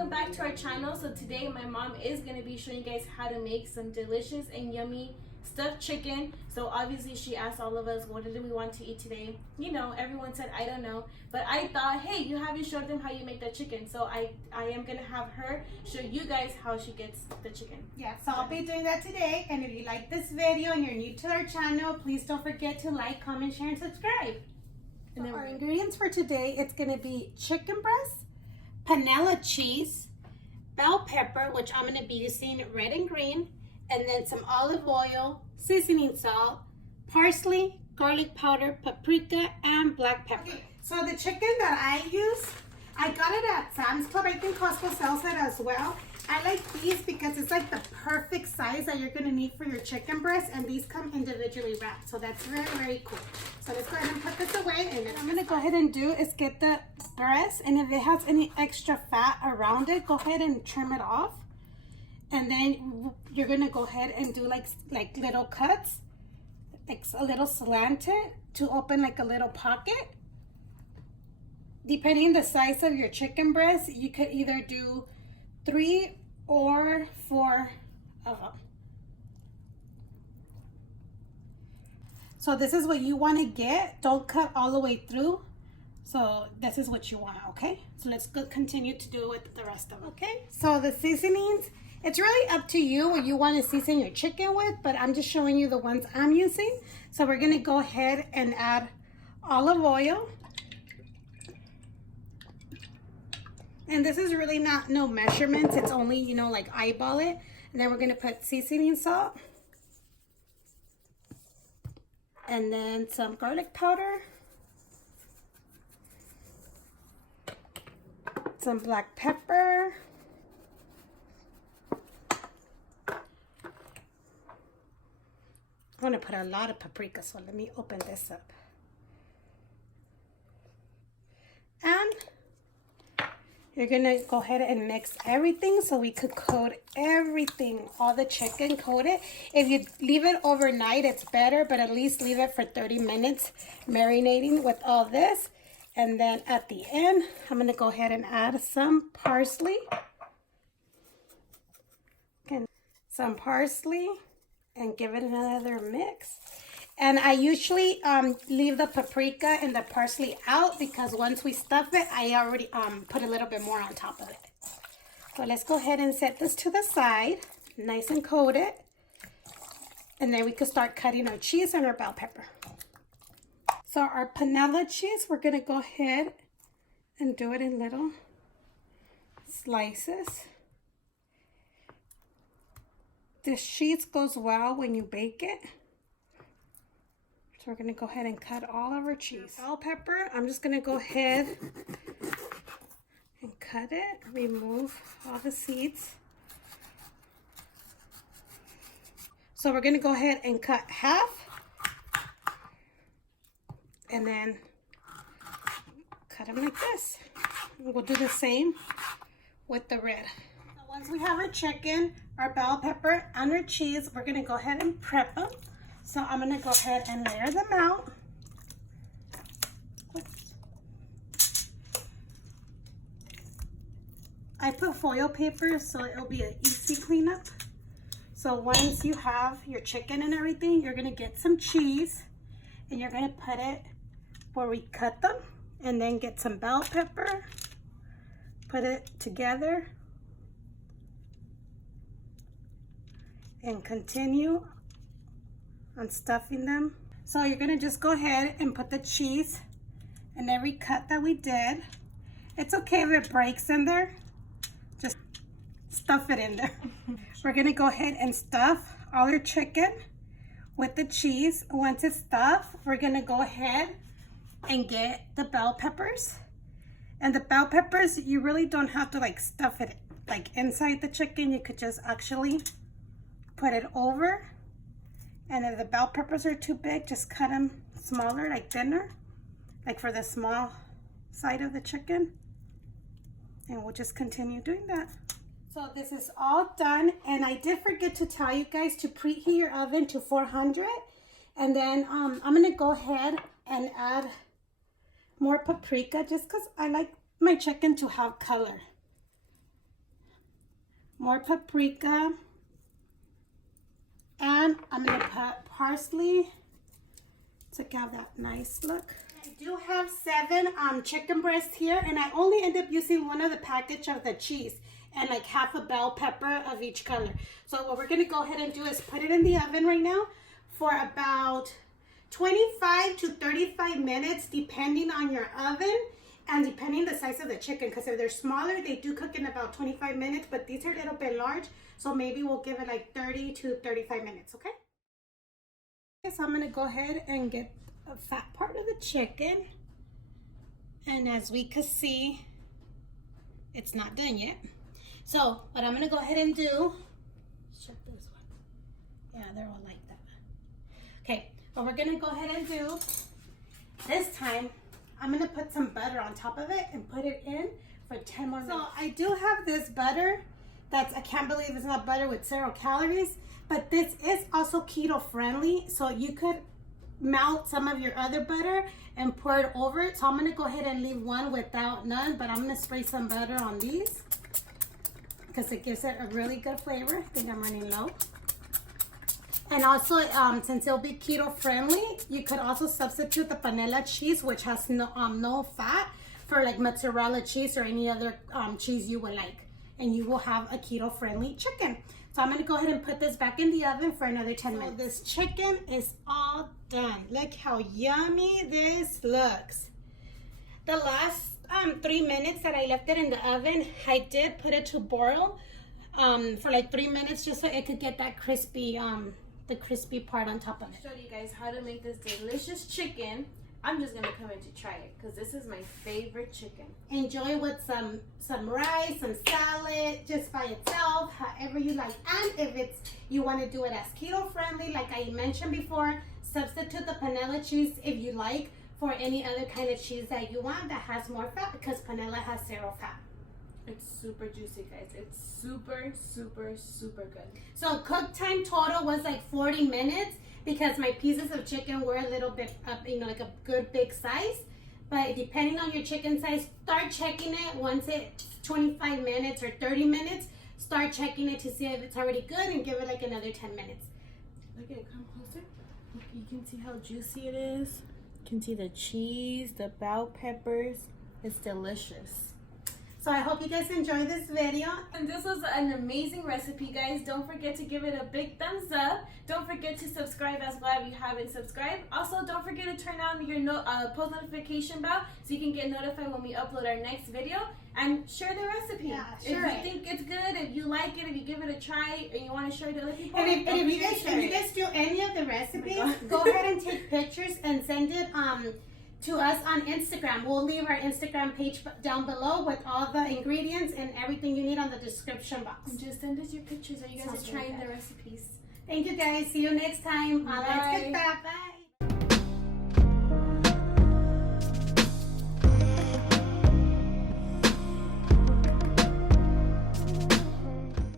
welcome back to our channel. So today my mom is going to be showing you guys how to make some delicious and yummy stuffed chicken. So obviously she asked all of us, what did we want to eat today? You know, everyone said I don't know, but I thought, hey, you haven't showed them how you make the chicken, so I am gonna have her show you guys how she gets the chicken. Yeah, so I'll be doing that today. And if you like this video and you're new to our channel, please don't forget to like, comment, share, and subscribe. And then our ingredients for today, it's gonna be chicken breast, panela cheese, bell pepper, which I'm gonna be using red and green, and then some olive oil, seasoning salt, parsley, garlic powder, paprika, and black pepper. Okay, so the chicken that I use, I got it at Sam's Club. I think Costco sells it as well. I like these because it's like the perfect size that you're gonna need for your chicken breast, and these come individually wrapped, so that's very, very cool. So let's go ahead and put this away, and then I'm gonna go ahead and do is get the breast, and if it has any extra fat around it, go ahead and trim it off. And then you're gonna go ahead and do like little cuts, like a little slanted to open like a little pocket. Depending the size of your chicken breast, you could either do 3 or 4 of them. So this is what you want to get. Don't cut all the way through. So this is what you want, okay? So let's go continue to do with the rest of them, okay? So the seasonings, it's really up to you what you want to season your chicken with, but I'm just showing you the ones I'm using. So we're going to go ahead and add olive oil. And this is really no measurements. It's only, you know, like eyeball it. And then we're going to put seasoning salt. And then some garlic powder. Some black pepper. I want to put a lot of paprika, so let me open this up. And you're gonna go ahead and mix everything so we could coat everything, all the chicken, coat it. If you leave it overnight, it's better, but at least leave it for 30 minutes marinating with all this. And then at the end, I'm gonna go ahead and add some parsley. Again, some parsley, and give it another mix. And I usually leave the paprika and the parsley out because once we stuff it, I already put a little bit more on top of it. So let's go ahead and set this to the side, nice and coated. And then we can start cutting our cheese and our bell pepper. So our panela cheese, we're gonna go ahead and do it in little slices. This cheese goes well when you bake it. So we're gonna go ahead and cut all of our cheese. Bell pepper, I'm just gonna go ahead and cut it, remove all the seeds. So we're gonna go ahead and cut half, and then cut them like this. We'll do the same with the red. So once we have our chicken, our bell pepper, and our cheese, we're gonna go ahead and prep them. So I'm gonna go ahead and layer them out. I put foil paper so it'll be an easy cleanup. So once you have your chicken and everything, you're gonna get some cheese and you're gonna put it where we cut them, and then get some bell pepper, put it together, and continue on stuffing them. So you're gonna just go ahead and put the cheese in every cut that we did. It's okay if it breaks in there, just stuff it in there. We're gonna go ahead and stuff all our chicken with the cheese. Once it's stuffed, we're gonna go ahead and get the bell peppers. And the bell peppers, you really don't have to like stuff it like inside the chicken. You could just actually put it over. And if the bell peppers are too big, just cut them smaller, like thinner, like for the small side of the chicken. And we'll just continue doing that. So this is all done, and I did forget to tell you guys to preheat your oven to 400. And then I'm gonna go ahead and add more paprika just because I like my chicken to have color. more paprika, and I'm gonna put parsley to give that nice look. I do have 7 chicken breasts here, and I only end up using one of the package of the cheese and like half a bell pepper of each color. So what we're gonna go ahead and do is put it in the oven right now for about 25 to 35 minutes, depending on your oven and depending the size of the chicken, because if they're smaller, they do cook in about 25 minutes, but these are a little bit large, so maybe we'll give it like 30 to 35 minutes, okay? So I'm gonna go ahead and get a fat part of the chicken, and as we can see, it's not done yet. So what I'm gonna go ahead and do, check this one. Yeah, they're all like that. Okay, what we're gonna go ahead and do this time, I'm gonna put some butter on top of it and put it in for 10 more minutes. So I do have this butter that's, I can't believe it's not butter with 0 calories, but this is also keto friendly, so you could melt some of your other butter and pour it over it. So I'm gonna go ahead and leave one without none, but I'm gonna spray some butter on these because it gives it a really good flavor. I think I'm running low. And also, since it'll be keto friendly, you could also substitute the panela cheese, which has no fat, for like mozzarella cheese or any other cheese you would like. And you will have a keto friendly chicken. So I'm gonna go ahead and put this back in the oven for another 10 minutes. So this chicken is all done. Look how yummy this looks. The last 3 minutes that I left it in the oven, I did put it to boil for like 3 minutes just so it could get that crispy, the crispy part on top of it. Show you guys how to make this delicious chicken. I'm just gonna come in to try it because this is my favorite chicken. Enjoy with some rice, some salad, just by itself, however you like. And if it's you want to do it as keto friendly, like I mentioned before, substitute the panela cheese if you like for any other kind of cheese that you want that has more fat, because panela has 0 fat. It's super juicy, guys. It's super, super, super good. So cook time total was like 40 minutes because my pieces of chicken were a little bit up, you know, like a good big size. But depending on your chicken size, start checking it once it's 25 minutes or 30 minutes. Start checking it to see if it's already good and give it like another 10 minutes. Look at it, come closer. Look, you can see how juicy it is. You can see the cheese, the bell peppers. It's delicious. So I hope you guys enjoyed this video. And this was an amazing recipe, guys. Don't forget to give it a big thumbs up. Don't forget to subscribe as well if you haven't subscribed. Also, don't forget to turn on your post notification bell so you can get notified when we upload our next video. And share the recipe. Yeah, share if you think it's good, if you like it, if you give it a try, and you want to share it to other people. And if you guys do any of the recipes, go ahead and take pictures and send it to us on Instagram. We'll leave our Instagram page down below with all the ingredients and everything you need on the description box. And just send us your pictures. Are you guys are trying the recipes? Thank you guys. See you next time. Bye. Let's get that. Bye.